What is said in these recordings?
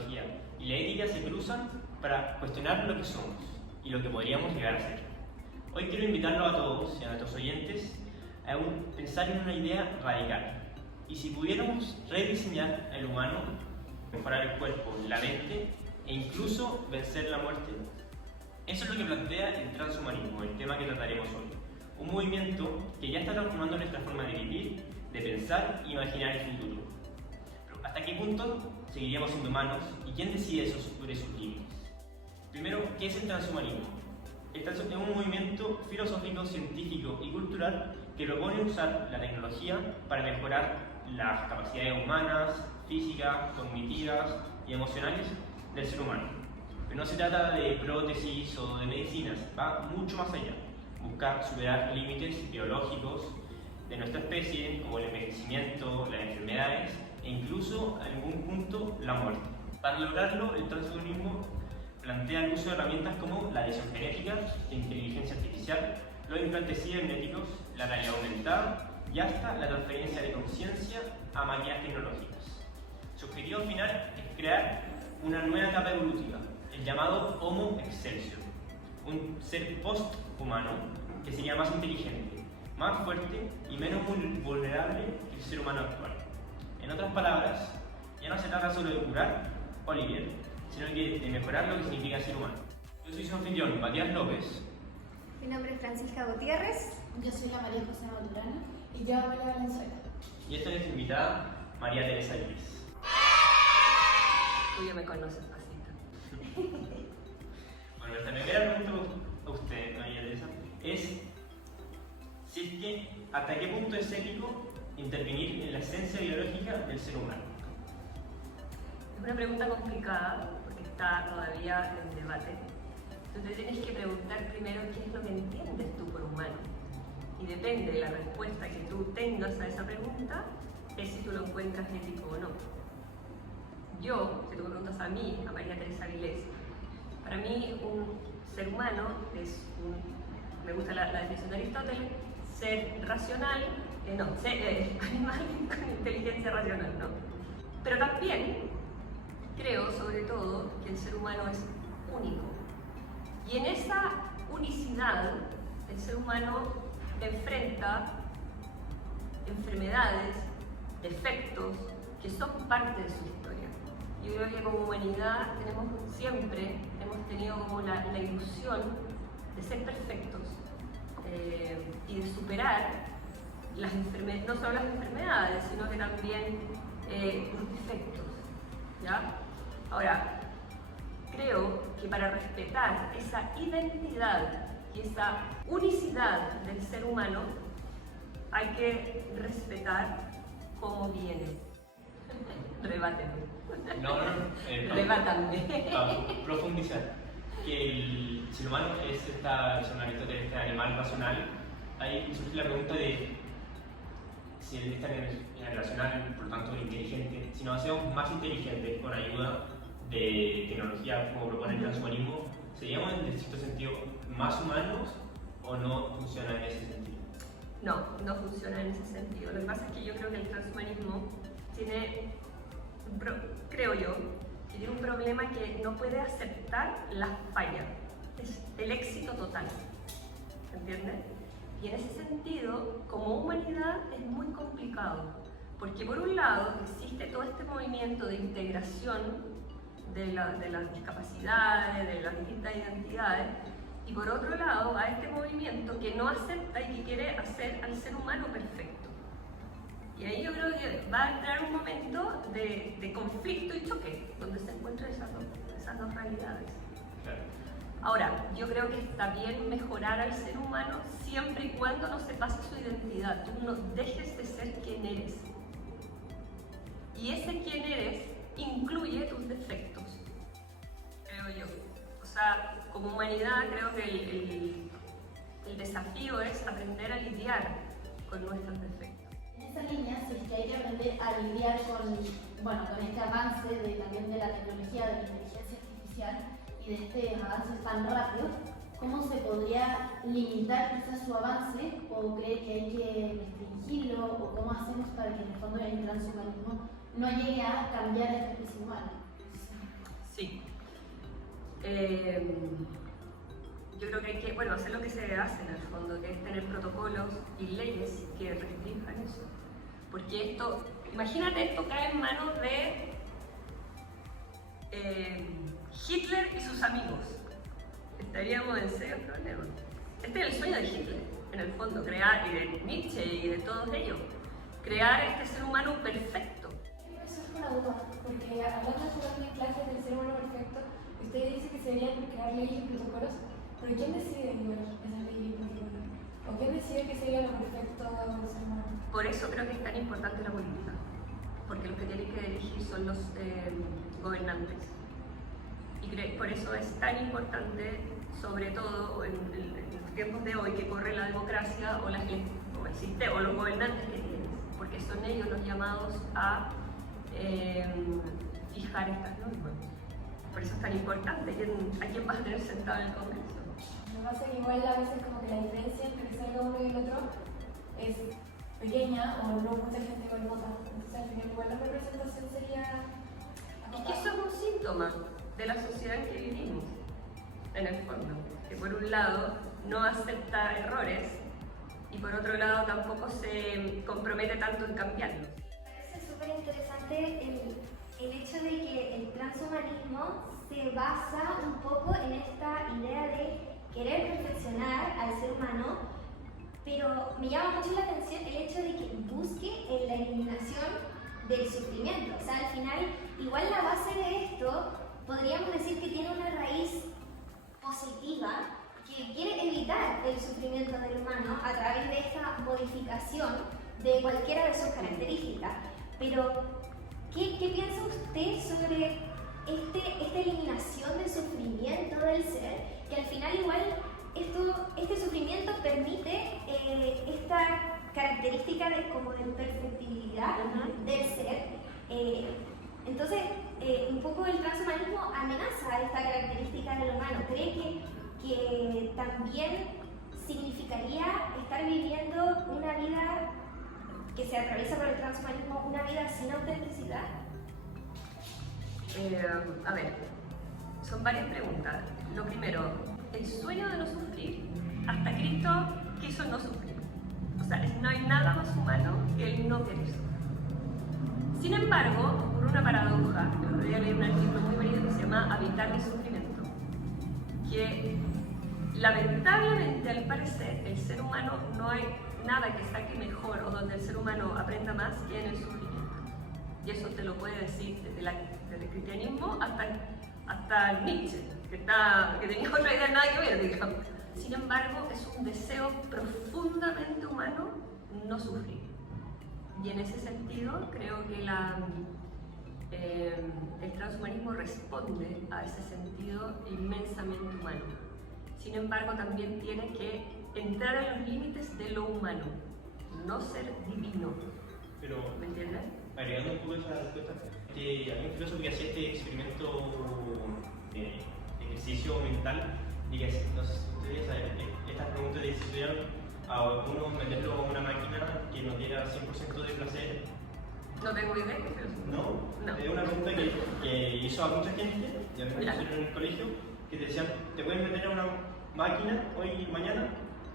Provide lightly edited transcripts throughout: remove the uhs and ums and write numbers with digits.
tecnología y la ética se cruzan para cuestionar lo que somos y lo que podríamos llegar a ser. Hoy quiero invitarlos a todos y a nuestros oyentes a pensar en una idea radical. Y si pudiéramos rediseñar el humano, mejorar el cuerpo, la mente e incluso vencer la muerte. Eso es lo que plantea el transhumanismo, el tema que trataremos hoy. Un movimiento que ya está transformando nuestra forma de vivir, de pensar e imaginar el futuro. Pero ¿hasta qué punto seguiríamos siendo humanos y quién decide eso sobre sus límites? Primero, ¿qué es el transhumanismo? Es un movimiento filosófico, científico y cultural que propone usar la tecnología para mejorar las capacidades humanas, físicas, cognitivas y emocionales del ser humano. Pero no se trata de prótesis o de medicinas, va mucho más allá. Busca superar límites biológicos de nuestra especie, como el envejecimiento, las enfermedades e incluso, a algún punto, la muerte. Para lograrlo, el transhumanismo plantea el uso de herramientas como la edición genética, la inteligencia artificial, los implantes cibernéticos, la realidad aumentada y hasta la transferencia de conciencia a máquinas tecnológicas. Su objetivo final es crear una nueva etapa evolutiva, el llamado Homo Excelsior, un ser post-humano que sería más inteligente, más fuerte y menos vulnerable que el ser humano actual. En otras palabras, ya no se trata solo de curar o aliviar, sino de mejorar lo que significa ser humano. Yo soy su anfitrión, Matías López. Mi nombre es Francisca Gutiérrez. Yo soy la María José Maturana. Y yo, Amelia Valenzuela. Y esta es nuestra invitada, María Teresa Luis. Tú ya me conoces, Pasita. Bueno, nuestra primera pregunta a usted, María Teresa, es si es que hasta qué punto es ético intervenir en la esencia biológica del ser humano. Es una pregunta complicada porque está todavía en debate. Tú te tienes que preguntar primero qué es lo que entiendes tú por humano. Y depende de la respuesta que tú tengas a esa pregunta, es si tú lo encuentras ético o no. Yo, si tú me preguntas a mí, a María Teresa Vilés, para mí un ser humano es me gusta la definición de Aristóteles, ser racional, ser animal con inteligencia racional, ¿no? Pero también creo, sobre todo, que el ser humano es único. Y en esa unicidad, el ser humano enfrenta enfermedades, defectos, que son parte de su historia. Yo creo que como humanidad siempre hemos tenido como la ilusión de ser perfectos y de superar las enfermedades, no solo las enfermedades, sino que también los defectos, ¿ya? Ahora, creo que para respetar esa identidad y esa unicidad del ser humano, hay que respetar cómo viene. Rebáteme. Rebátame. Para profundizar, que el ser humano es según Aristóteles, este animal racional, ahí surge la pregunta de si él está en el racional, por lo tanto inteligente, si nos hacemos más inteligentes con ayuda de tecnología como propone el transhumanismo, ¿seríamos en cierto sentido más humanos o no funciona en ese sentido? No, no funciona en ese sentido. Lo que pasa es que yo creo que el transhumanismo tiene, creo yo, que tiene un problema que no puede aceptar la falla. Es el éxito total. ¿Entiendes? Y en ese sentido, como humanidad, es muy complicado. Porque por un lado existe todo este movimiento de integración de las discapacidades, de las distintas identidades, y por otro lado a este movimiento que no acepta y que quiere hacer al ser humano perfecto. Y ahí yo creo que va a entrar un momento de conflicto y choque, donde se encuentran esas dos realidades. Claro. Ahora, yo creo que está bien mejorar al ser humano siempre y cuando no se pase su identidad, tú no dejes de ser quien eres. Y ese quien eres incluye tus defectos, creo yo. O sea, como humanidad creo que el desafío es aprender a lidiar con nuestros defectos. En esa línea, si es que hay que aprender a lidiar con este avance también de la tecnología, de la inteligencia artificial y de este avance tan rápido, ¿cómo se podría limitar quizás su avance o cree que hay que restringirlo o cómo hacemos para que en el fondo el transhumanismo no llegue a cambiar a esta especie humana? Sí. Yo creo que hay que, bueno, hacer lo que se hace en el fondo, que es tener protocolos y leyes que restrinjan eso. Porque esto, imagínate, esto cae en manos de Hitler y sus amigos. Estaríamos en serio problema. Este es el sueño de Hitler, en el fondo, crear, y de Nietzsche y de todos ellos, crear este ser humano perfecto. Eso es una duda, porque hablando de clases del ser humano perfecto, usted dice que se deberían crear leyes y protocolos, pero ¿quién decide esas leyes y protocolos? ¿O quién decide que sería lo perfecto del ser humano? Por eso creo que es tan importante la política, porque los que tienen que dirigir son los gobernantes. Y por eso es tan importante, sobre todo en los tiempos de hoy, que corre la democracia o los gobernantes que tienes, porque son ellos los llamados a fijar estas normas. Por eso es tan importante a quién vas a tener sentado en el Congreso. Me pasa que igual a veces como que la diferencia entre que salga uno y el otro es pequeña o no mucha gente igual vota. Entonces al final igual la representación sería... Es que eso es un síntoma de la sociedad en que vivimos, en el fondo, que por un lado no acepta errores y por otro lado tampoco se compromete tanto en cambiarlos. Me parece súper interesante el hecho de que el transhumanismo se basa un poco en esta idea de querer perfeccionar al ser humano, pero me llama mucho la atención el hecho de que busque en la eliminación del sufrimiento. O sea, al final, igual la base de esto, podríamos decir que tiene una raíz positiva que quiere evitar el sufrimiento del humano a través de esta modificación de cualquiera de sus características. Pero, ¿qué piensa usted sobre esta eliminación del sufrimiento del ser? Que al final igual este sufrimiento permite esta característica de perfectibilidad del ser. Entonces, un poco el transhumanismo amenaza esta característica del humano. ¿Cree que también significaría estar viviendo una vida que se atraviesa por el transhumanismo, una vida sin autenticidad? A ver, son varias preguntas. Lo primero, el sueño de no sufrir. Hasta Cristo quiso no sufrir. O sea, no hay nada más humano que el no querer sufrir. Sin embargo, ocurre una paradoja. El otro día leí un artículo muy bonito que se llama Habitar el sufrimiento. Que lamentablemente, al parecer, el ser humano no hay nada que saque mejor o donde el ser humano aprenda más que en el sufrimiento. Y eso te lo puede decir desde el cristianismo hasta Nietzsche, que tenía otra idea nada que ver, digamos. Sin embargo, es un deseo profundamente humano no sufrir. Y en ese sentido, creo que el transhumanismo responde a ese sentido inmensamente humano. Sin embargo, también tiene que entrar en los límites de lo humano, no ser divino. Pero, ¿me entiendes? agregando un poco esa respuesta, había un filósofo que hacía este experimento de ejercicio mental y que, no sé si ustedes saben, estas preguntas de si a uno meterlo a una máquina que nos diera 100% de placer. No tengo idea de qué filósofo. No, es una pregunta que hizo a mucha gente, y a mí me hicieron en el colegio, que te decían, te pueden meter a una máquina hoy y mañana,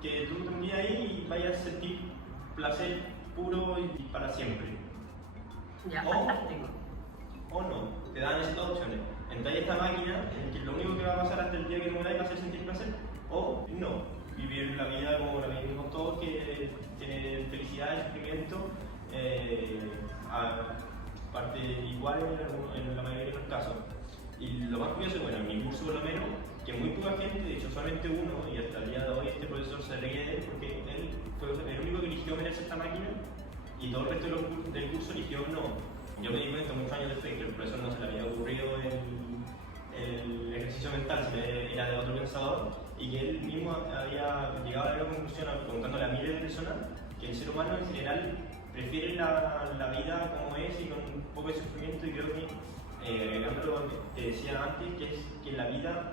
que tú te un día ahí y vayas a sentir placer puro y para siempre. Ya, fantástico. O no, te dan esas dos opciones. Entrar a esta máquina, en que lo único que va a pasar hasta el día que mueras va a ser sentir placer, o no, vivir la vida como la vivimos todos, que tiene felicidad y sufrimiento, parte igual en la mayoría de los casos. Y lo más curioso, bueno, en mi curso por lo menos, que muy poca gente, de hecho solamente uno, y hasta el día de hoy este profesor se ríe de él porque él fue el único que eligió meterse esta máquina y todo el resto del curso eligió no. Yo me di cuenta muchos años después que el profesor no se le había ocurrido el ejercicio mental, sino era de otro pensador, y que él mismo había llegado a la conclusión, preguntándole a miles de personas, que el ser humano en general prefiere la vida como es y con un poco de sufrimiento, y creo que, agregándolo lo que decía antes, que es que la vida,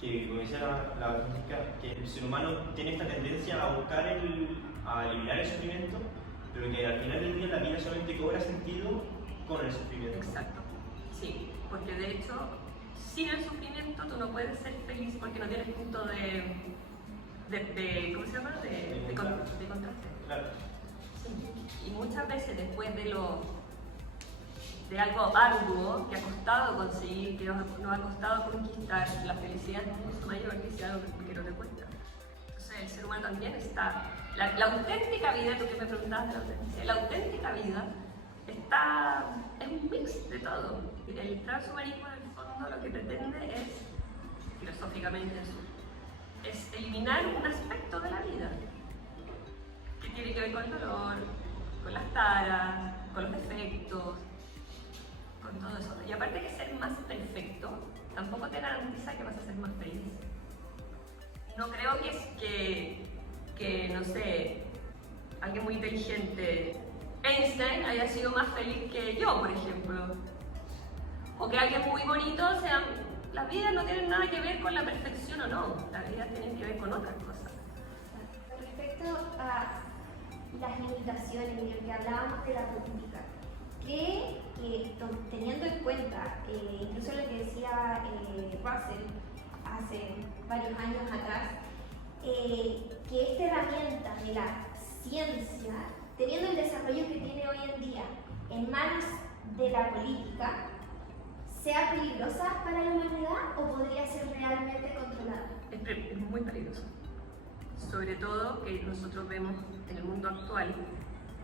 que como decía la física, que el ser humano tiene esta tendencia a buscar a eliminar el sufrimiento, pero que al final del día la vida solamente cobra sentido con el sufrimiento. Exacto, sí, porque de hecho sin el sufrimiento tú no puedes ser feliz porque no tienes punto de ¿cómo se llama? De contraste. Claro. Y muchas veces después de algo arduo que ha costado conseguir, que nos ha costado conquistar, la felicidad es mucho mayor que si algo que no te cuesta. Entonces el ser humano también está, la auténtica vida, tú que me preguntabas de la autenticidad, la auténtica vida es un mix de todo. El transhumanismo en el fondo lo que pretende es, filosóficamente, es eliminar un aspecto de la vida que tiene que ver con el dolor, con las taras, con los defectos, con todo eso. Y aparte que ser más perfecto tampoco te garantiza que vas a ser más feliz. No creo que no sé, alguien muy inteligente, Einstein, haya sido más feliz que yo, por ejemplo. O que alguien muy bonito, o sea, las vidas no tienen nada que ver con la perfección o no, las vidas tienen que ver con otras cosas. Con respecto a las limitaciones y lo que hablábamos de la política, ¿cree que teniendo en cuenta incluso lo que decía Russell hace varios años atrás, que esta herramienta de la ciencia, teniendo el desarrollo que tiene hoy en día en manos de la política, sea peligrosa para la humanidad o podría ser realmente controlada? Es muy peligroso. Sobre todo que nosotros vemos en el mundo actual,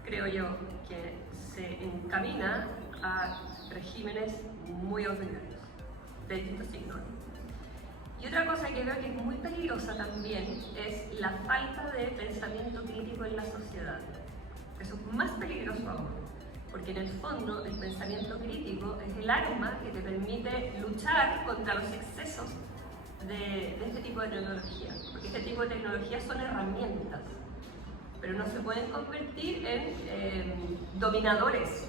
creo yo, que se encamina a regímenes muy autoritarios, de distintos signos. Y otra cosa que veo que es muy peligrosa también es la falta de pensamiento crítico en la sociedad. Eso es más peligroso aún, porque en el fondo el pensamiento crítico es el arma que te permite luchar contra los excesos de este tipo de tecnología, porque este tipo de tecnologías son herramientas, pero no se pueden convertir en dominadores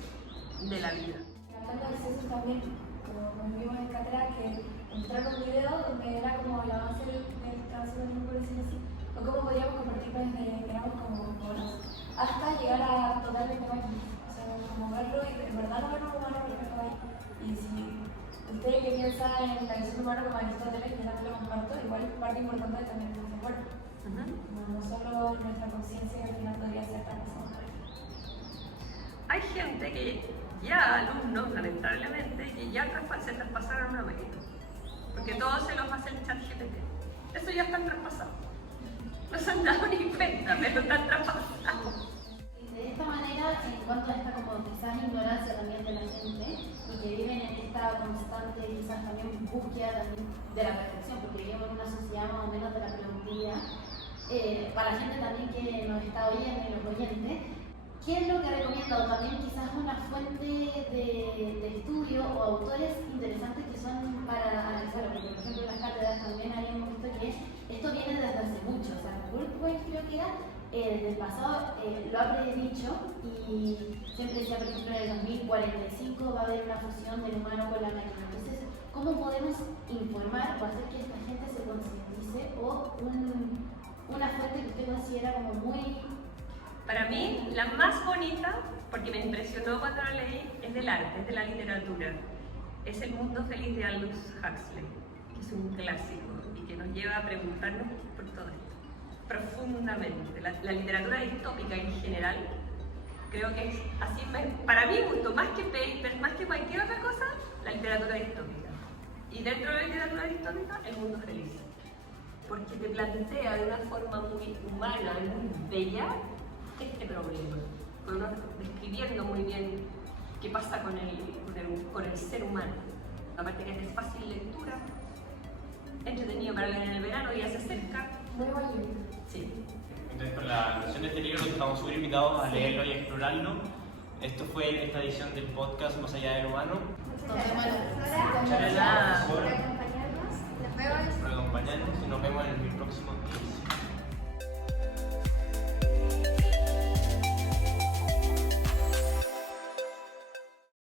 de la vida. Hablando de excesos también, como vimos en cátedra, que mostraron un video donde era como el avance del transhumanismo, por decirlo así, o cómo podríamos convertirnos desde que éramos como monos hasta llegar a totalmente máquinas. O sea, como verlo y en verdad no verlo humano, pero verlo ahí. Y si usted que piensa en la visión humana como Aristóteles, que también lo comparto, igual parte importante también es nuestro cuerpo. No solo nuestra conciencia, que al final podría ser traspasada por eso. Hay gente que ya, alumnos, lamentablemente, que ya se traspasaron a una máquina, porque todo se los hace el chat GPT. Eso ya está traspasado. No se han dado ni cuenta, pero están traspasados. De esta manera, en cuanto a esta como quizás ignorancia también de la gente y que viven en esta constante quizás también búsqueda también de la perfección, porque vivimos en una sociedad más o menos de la preguntilla, para la gente también que nos está oyendo y los oyentes, ¿qué es lo que recomiendo? También quizás una fuente de estudio o autores interesantes que son para analizarlo, porque por ejemplo en las cátedras también habíamos visto que esto viene desde hace mucho, o sea, Kurt creo que era desde el pasado lo ha predicho y siempre decía, por ejemplo, en el 2045 va a haber una fusión del humano con la máquina. Entonces, ¿cómo podemos informar o hacer que esta gente se concientice o una fuente que usted considera como muy... Para mí, la más bonita, porque me impresionó cuando la leí, es del arte, es de la literatura. Es El mundo feliz de Aldous Huxley, que es un clásico y que nos lleva a preguntarnos por todo esto profundamente. La literatura distópica en general, creo que es así, para mi gusto, más que papers, más que cualquier otra cosa, la literatura distópica. Y dentro de la literatura distópica, El mundo feliz. Porque te plantea de una forma muy humana, muy bella, este problema, describiendo muy bien qué pasa con el ser humano. Aparte que es de fácil lectura, entretenido para leer en el verano, ya se acerca. Muy bonito. Sí. Entonces, con la versión de este libro, los estamos súper invitados a leerlo y a explorarlo. Esto fue esta edición del podcast Más allá del humano. Muchas gracias, profesora. Muchas gracias, Por profesora, acompañarnos. Nos vemos. por acompañarnos y nos vemos en el próximo episodio.